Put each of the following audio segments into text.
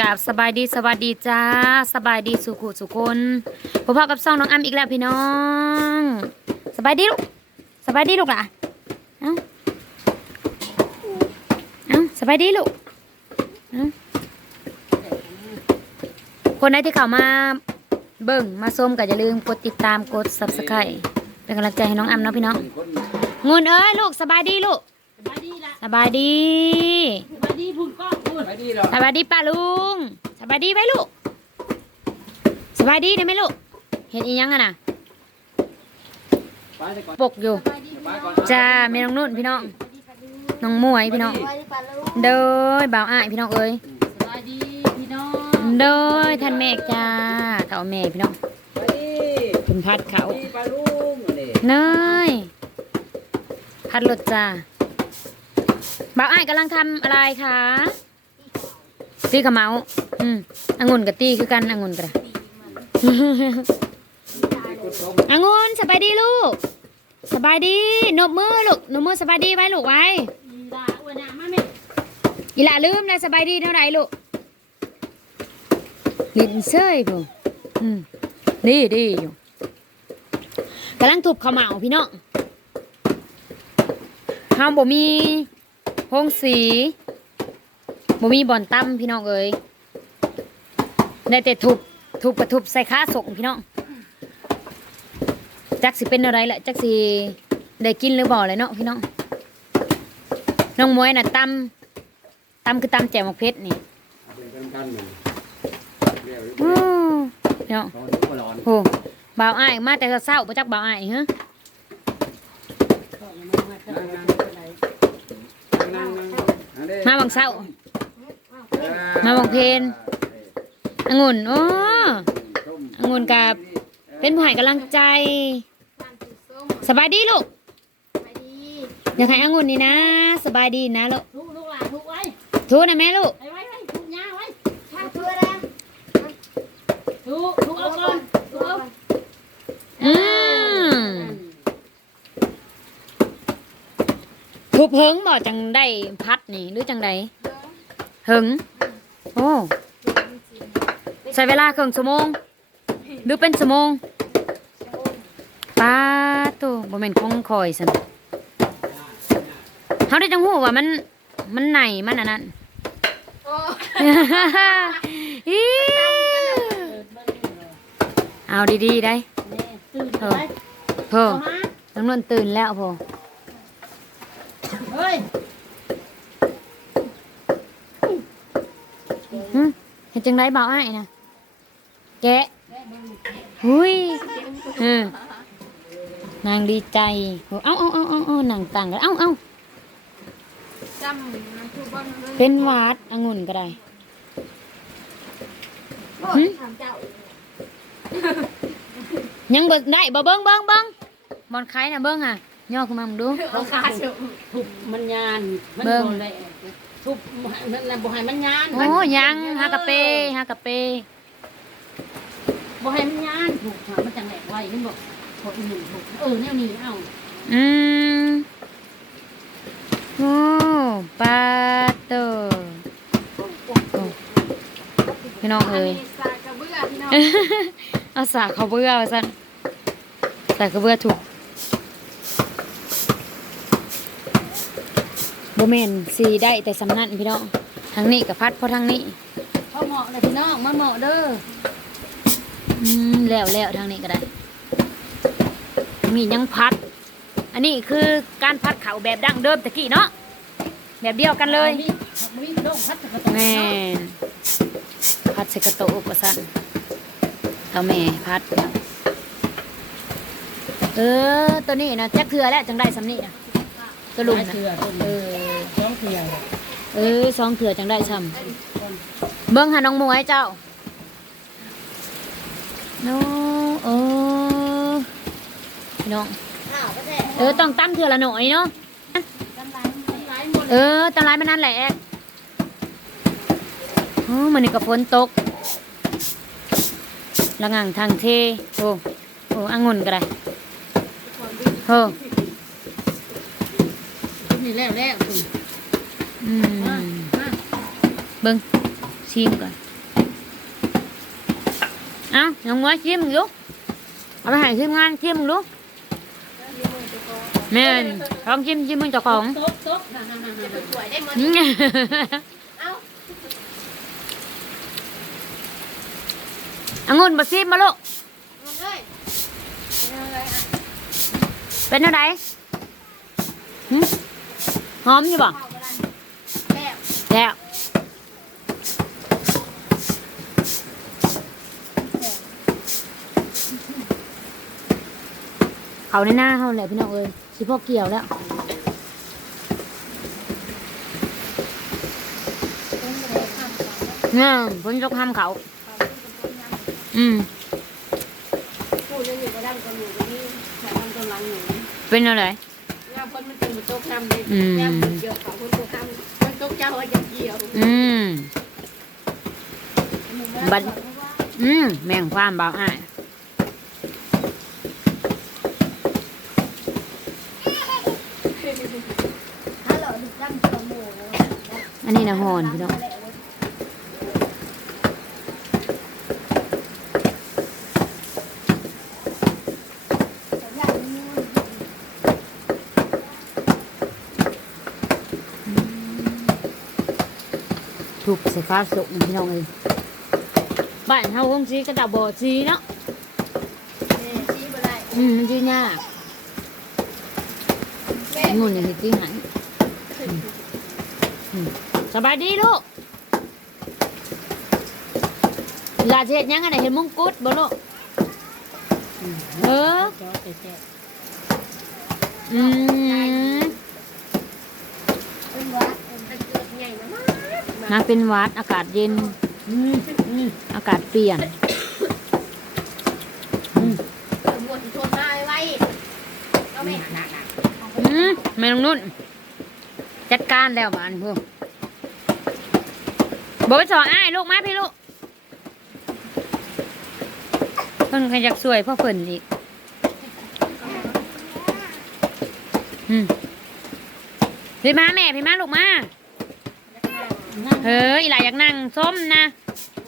กับสบายดีสวัสดีจ้าสบายดีสุขุสุคนพบกับซ่องน้องอ้ำอีกแล้วพี่น้อง สบายดีลูกสบายดีลูกล่ะเอ้าเอ้าสบายดีลูกเอ้าคนไหนที่เข้ามาเบิ่งมาชมก็อย่าลืมกดติดตามกด subscribe เป็นกำลังใจให้น้องอ้ำเนาะพี่น้องงุนเอ้ยลูกสบายดีลูกสบายดีละสบายดีสบายดีพุ่นก็พุ่ นไปดีหรอสบายดีป้าลุงสบายดีไหมลูกสบายดีได้ไหมลูกเห็นอีหยังอะน่ะไปก่อนปกอยู่ไปก่อนจ้าแม่น้องนุ่นพี่น้องน้องมวยพี่น้องเด้อบ่าวอ้ายพี่น้องเอ้ยสบายดีพี่น้องเด้อท่านแม่จ้าเขาแม่พี่น้องไปดีคุณพัดเขาไปดีปลาลุงนี่เนยพัดรถจ้าบ่าวอ้ายกำลังทำอะไรคะ ตีขมเมาอืมองุ่นกับตีคือกันองุ่นกันองุ่นสบายดีลูก สบายดีนบมือลูกนบมือสบายดีไว้ลูกไว้อีหล่าลืมนะสบายดีเท่าไหร่ลูกลินเซยผู้อืมดีดีอยู่กำลังทุบข้าวเหมาพี่น้องเฮาบ่มีพงสี บ่มีบอนตั้มพี่น้องเอ้ยได้แต่ทุบทุบกระทุบใส่ข้าส่งพี่น้องจักสิเป็นอะไรแหละจักสิได้กินหรือบ่เลยเนาะพี่น้องน้องมวยน่ะตำตำคือตำแจ่วหมกเพชรนี่เนาะตอนนี้ก็ร้อนโอ้บ่าวอ้ายมาแต่เช้าบ่จักบ่าวอ้ายฮะมาบังเช้า มาบังเพนองุ่นโอ้องุ่นกับเป็นผู้ให้กำลังใจ สบายดีลูกอยากให้องุ่นนี่นะ สบายดีนะลูกทุกลูกหลานทุกไว้ทูนะแม่ลูกไว้ไว้ไว้ทุกย่าไว้ถ้าทุกนะทุกทุกเอาก่อนทุกเอาอืมทุบเฮิงบ่จังได้พัดนี่หรือจังใดเฮิง โอ้ใช้เวลาครึ่งชั่วโมง หรือเป็นชั่วโมงป้าตัวบ่แม่นของคอยซั่นเฮาได้จังฮู้ว่ามันมันไหนมันอันนั้นอิ๊วเอาดีๆได้แม่ตื่นเออไว้เพ่อเอามาน้องนวลตื่นแล้วพ่อเฮ้ย เห็นจังไรเบาอ้ายนะแกะหุยเออนางดีใจโอ้เอาเอาเอาเอาเอานางต่างกันเอาเอาจำน้ำทุบบ้างเลยเป็นหวาดองุ่นก็ได้โอ้ยถามเจ้ายังบ่ได้บ่เบิ้งเบิ้งเบิ้งบอลไข่นะเบิ้งอะย่อขึ้นมามึงดูเอาคาเฉยทุบมันยานมันเบิ่ง บ่ได้ ทุบมันน่ะบ่ให้มันยานโอ้ยังฮากะเปฮากะเปบ่ให้มันยานถูกหามันจังแหลกไว้มันบอกพออีหนึ่งถูกเออแนวนี้เอ้าอืมโอ้ปาโตโอ้พี่น้องอันเอ้ยนี้สากกระเบื้อพี่น้องเอาสากเขาเบื่อว่าซั่นสากเขาเบื่อถูก บ่แม่นสีได้แต่สำนันพี่น้องทางนี้กับพัดเพราะทางนี้พอเหมาะเลยพี่น้องมาเหมาะเด้ออืมแล้วแล้วทางนี้ก็ได้ทางนี้ยังพัด อันนี้คือการพัดเขาแบบดั้งเดิมตะกี้เนาะแบบเดียวกันเลยมีมีโดงพัดกระตกแม่เนาะนพัดใส่กระโตกว่าซั่นเท่าแม่พัด เออตัวนี้นะจักเทือแล้วจังได้สำนี่นะตัวลุงหลายนะเถื่อต้นเออสอง เถื่อเออสองเถื่อจังได้ซ้ำเบิ้งหาน้องมวยเจ้าน้เออน้องอ้าวก็แท้เออต้องตั้มเถื่อละหน่อยเนาะกำลังกำลังหมดเออตำรายมันนั่นแหละโอ้มันนี่ก็ฝนตกละงังทางเทโอ้โอ้องุ่นก็ได้โอ้ต้นนี้แล้วแล้วคุณ อืมามมาเบิ้งชิมก่อนเอ้าน้องมัวชิมมึงลูกเอาไปให้ทีมงานชิมมึงลูกแม่นลองชิมชิมมึงเจ้าของโต๊ะโต๊ะน่ะน่ะน่ะน่ะจะสวยได้หมดอืมเอ้าองุ่นมาซิมมาลูกลงเลยเป็นอะไรอะเป็นเท่าไหร่หึหอมอยู่บ่เข้าไปเลยแบบ แล้วเขาในหน้าเขาแหละพี่น้องเอ้ยสิพ่อเกี่ยวแล้วเงี้ยเพิ่นยกห้ามเขา อืมพูดเรื่องอยู่ก็ได้ก็อยู่ก็นี่ใส่ทำกำลังอยู่เป็นอะไรงานคนมันเป็นมันตกน้ำเลยอืมน้ำมันเยอะเขาคนตกน้ำ มันตกเจ้าว่าจะเกี่ยวอืม บัด อืม แม่งความเบาอะฮัลโหลดูตั้งตัวหมูแล้วอันนี้นะฮอนพี่น้อง ถูกใส่ฟ้าสุกพี่น้องเอ้ยบ้านเฮาคงซีกระดับบ่อซีเนาะชี้ไปได้อืมมันสิยากแม่งุ่นอย่างที่ตีหันอืมสบายดีลูกลาเช็ดหยังไงเห็นมงกุฎบ่ลูกเอออืมเป็นว่ามันเกิดใหญ่มาก มาเป็นหวัดอากาศเย็น อากาศเปลี่ยนสมบูรณ์ทนมาไว้เอาไหมหนักหนักอืมแม่ลงนุ่น จัดการแล้วบ้านพวกบอกไปสอนอ้ายลูกมาพี่ลูกเพิ่นขยักสวยพ่อเพิ่นอีกอืมพี่มาแม่พี่มาลูกมา เฮ้ยอีหลาอยากนั่งส้มนะ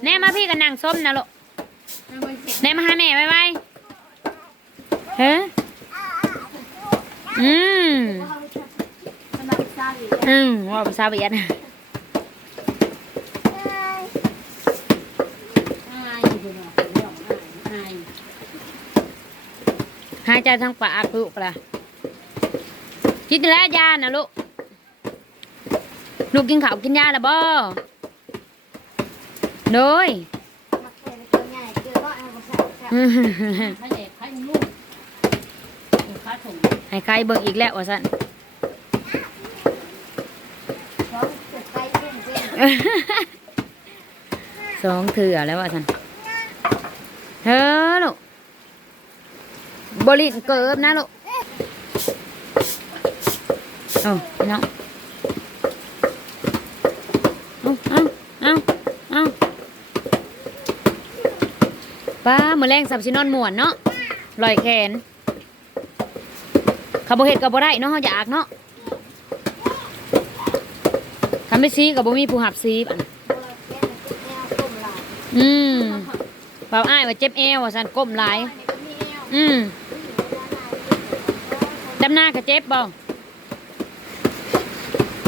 แน่มาพี่ก็นั่งส้มนะลูกเอามันเสร็จแน่มาหาแม่ไว้ไว้เฮ้ยอืมสำหรับซาลีอืมว่าภาษาเวียดอายอยู่เนาะเรื่องอายอายหายใจทางปากลูกล่ะกินแล้วยานะลูก ลูกกินข้าวกินยาแล้วบ่โดยมาแค่ตัวใหญ่เจอก็เอามาใส่ใส่อืมไข่เด็กไข่ลูกเดี๋ยวข้าถุงให้ใครเบิ่งอีกแล้วว่าซั่นพร้อมจุดไฟเต้นเต้นสองเถื่อแล้วว่าซั่นเฮ้อลูกบรินเกิบนะลูกเอาพี่น้องเอาเอาเอาเอา ป้ามือแรงสับชินอนม่วนเนาะลอยแขนขับเห็ดกับบ่ได้เนาะเฮาอยากเนาะทำไม่ซีกับบ่มีผู้หับซีอันอืมเปล่าอ้ายว่าเจ็บเอวว่าสันก้มหลาย อืมดำหน้าก็เจ็บบ่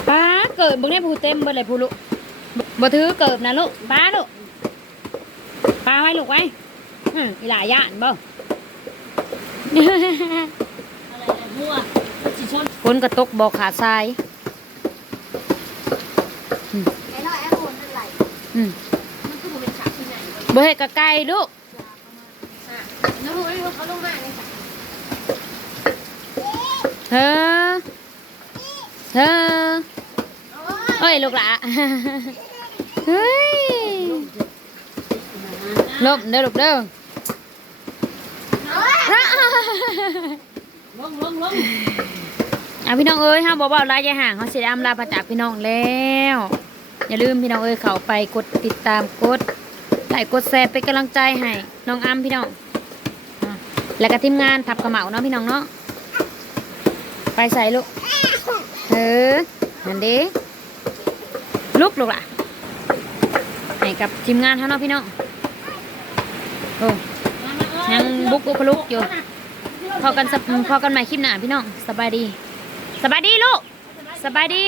ป้าเกิดบึงได้ผู้เต็มบ่เลยผู้ลูกบ่ถือเกิดนะลูกป้าลูกป้าไว้ลูกไว้ อืมอีหลายย่านบ่อะไรนะมั่วสิชนคนก็ตกบ่ขาดทรายไอ้น้อยไอ้คนนั่นไหลอืมมันคือเป็นฉากที่ไหนวะบ่เฮ็ดกะไก่ลูกอะแล้วรู้ไหมว่าเขาลงมาเลยค่ะเธอเธอโอ้ยเอ้ยลูกหละเฮ้ยลบเด้อลูกเด้อ ลงลงลงอะพี่น้องเอ้ยห้าบอกว่าลายยายห่างเขาเสียอำลาพระจากพี่น้องแล้ว อย่าลืมพี่น้องเอ้ยเขาไปกดติดตามกดไลค์กดแชร์เป็นกำลังใจให้น้องอ้ำพี่น้องอแล้วก็ทีมงานทับกระเหมาเนาะพี่น้องเนาะไปใส่ลูกเออนั่นด้ลุกลูกล่ะให้กับทีมงานเขาเนาะพี่น้องโอ้ยังบุกบุกลุกอยู่ พอกันพอกันใหม่คลิปหน้าพี่น้องสบายดี สบายดีลูก สบายดี